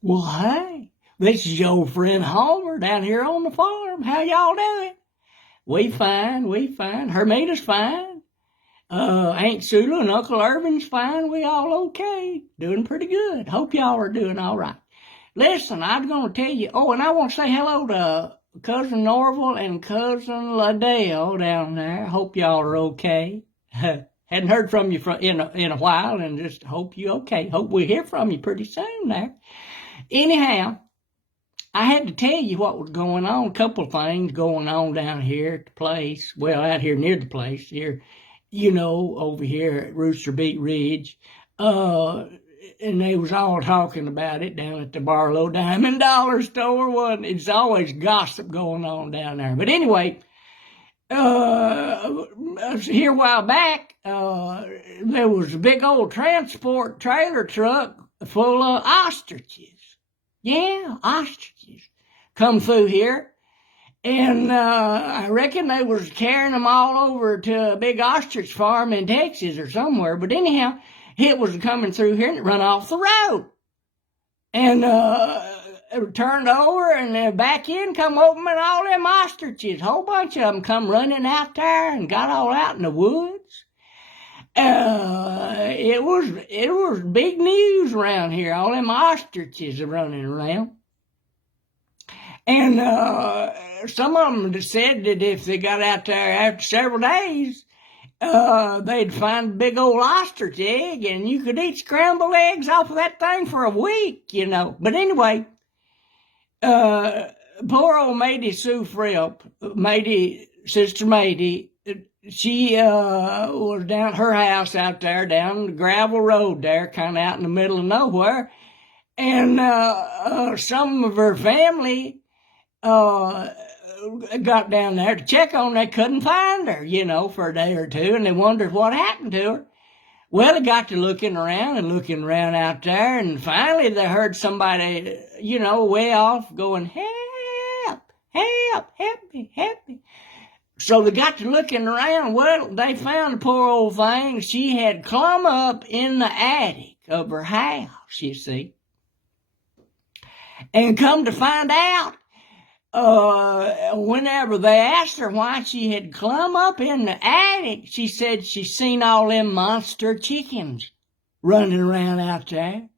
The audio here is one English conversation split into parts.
Well, hey, this is your old friend Halbert down here on the farm. How y'all doing? We fine. Hermita's fine. Aunt Sula and Uncle Irvin's fine. We all okay. Doing pretty good. Hope y'all are doing all right. Listen, I was going to tell you. Oh, and I want to say hello to Cousin Norval and Cousin Liddell down there. Hope y'all are okay. Hadn't heard from you in a while, and just hope you okay. Hope we hear from you pretty soon there. Anyhow, I had to tell you what was going on. A couple of things going on down here at the place. Well, out here near the place here, over here at Rooster Beat Ridge. Uh, and they was all talking about it down at the Barlow Diamond Dollar Store. It's always gossip going on down there. But anyway, here a while back, there was a big old transport trailer truck full of ostriches. Yeah, ostriches come through here. And I reckon they was carrying them all over to a big ostrich farm in Texas or somewhere. But anyhow, it was coming through here and it run off the road. And it turned over and back in come opening all them ostriches. A whole bunch of them come running out there and got all out in the woods. It was big news around here. All them ostriches are running around. And some of them said that if they got out there after several days, they'd find a big old ostrich egg, and you could eat scrambled eggs off of that thing for a week, But anyway, poor old Madie Sue Frelp, Sister Madie, she was down at her house out there down the gravel road there, kind of out in the middle of nowhere. And some of her family got down there to check on her. They couldn't find her, for a day or two, and they wondered what happened to her. Well, they got to looking around out there, and finally they heard somebody, way off going, help, help, help me. So they got to looking around. Well, they found the poor old thing. She had clumb up in the attic of her house, you see. And come to find out, whenever they asked her why she had clumb up in the attic, she said she seen all them monster chickens running around out there.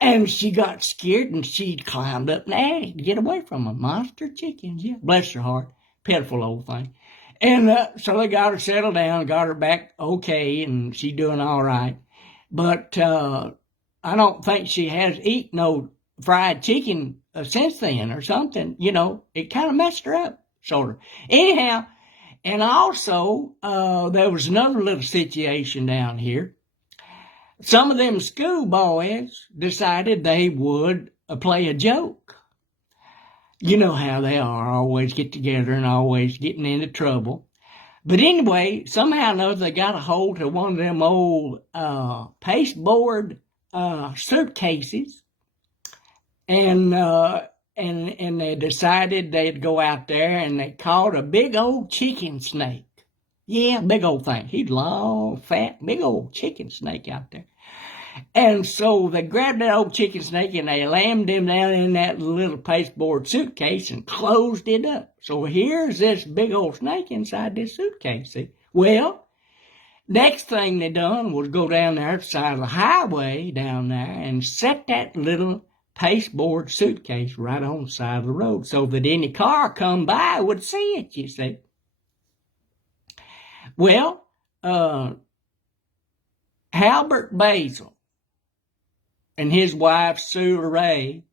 And she got scared and she climbed up in the attic to get away from them. Monster chickens, yeah. Bless her heart. Pitiful old thing. And so they got her settled down, got her back okay, and she's doing all right. But I don't think she has eaten no fried chicken since then or something. It kind of messed her up, sort of. Anyhow, and also there was another little situation down here. Some of them schoolboys decided they would play a joke. You know how they are, always get together and always getting into trouble. But anyway, somehow or another, they got a hold of one of them old pasteboard suitcases, and they decided they'd go out there, and they caught a big old chicken snake. Yeah, big old thing. He's long, fat, big old chicken snake out there. And so they grabbed that old chicken snake and they lammed him down in that little pasteboard suitcase and closed it up. So here's this big old snake inside this suitcase. See? Well, next thing they done was go down there to the side of the highway down there and set that little pasteboard suitcase right on the side of the road so that any car come by would see it, you see. Well, Halbert Bayzle and his wife, Sue Ray,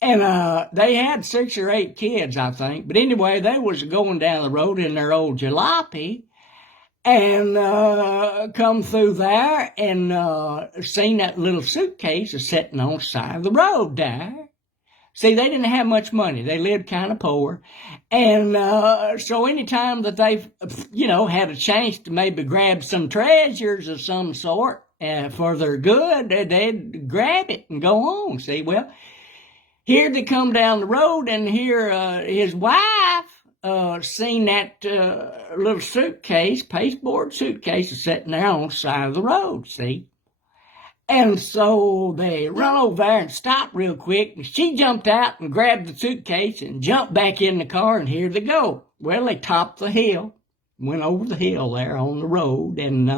and they had 6 or 8 kids, I think. But anyway, they was going down the road in their old jalopy and come through there and seen that little suitcase sitting on the side of the road there. See, they didn't have much money. They lived kind of poor. And so anytime that they, had a chance to maybe grab some treasures of some sort for their good, they'd grab it and go on. See, well, here they come down the road, and here his wife seen that little suitcase, pasteboard suitcase, sitting there on the side of the road, see. And so they run over there and stopped real quick. And she jumped out and grabbed the suitcase and jumped back in the car, and here they go. Well, they topped the hill, went over the hill there on the road, and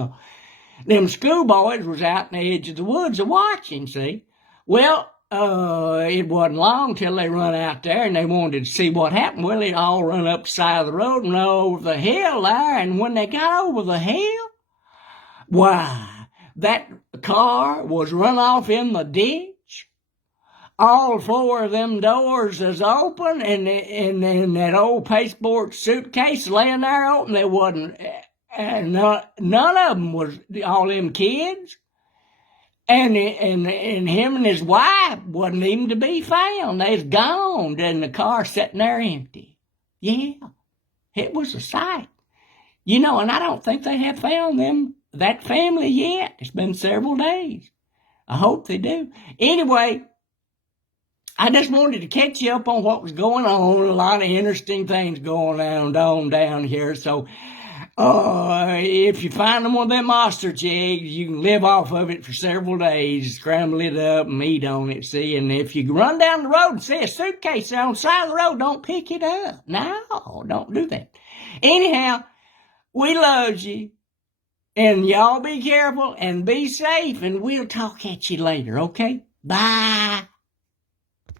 them schoolboys was out in the edge of the woods a-watching, see. Well, it wasn't long till they run out there and they wanted to see what happened. Well, they all run up the side of the road and over the hill there, and when they got over the hill, why, that car was run off in the ditch. All four of them doors is open, and that old pasteboard suitcase laying there open. There wasn't, none of them was all them kids. And him and his wife wasn't even to be found. They's gone, and the car sitting there empty. Yeah, it was a sight. You know, and I don't think they have found that family yet. It's been several days. I hope they do. Anyway, I just wanted to catch you up on what was going on. A lot of interesting things going on down here. So, if you find one of them ostrich eggs, you can live off of it for several days, scramble it up and eat on it, see? And if you run down the road and see a suitcase on the side of the road, don't pick it up. No, don't do that. Anyhow, we love you, and y'all be careful and be safe, and we'll talk at you later, okay? Bye.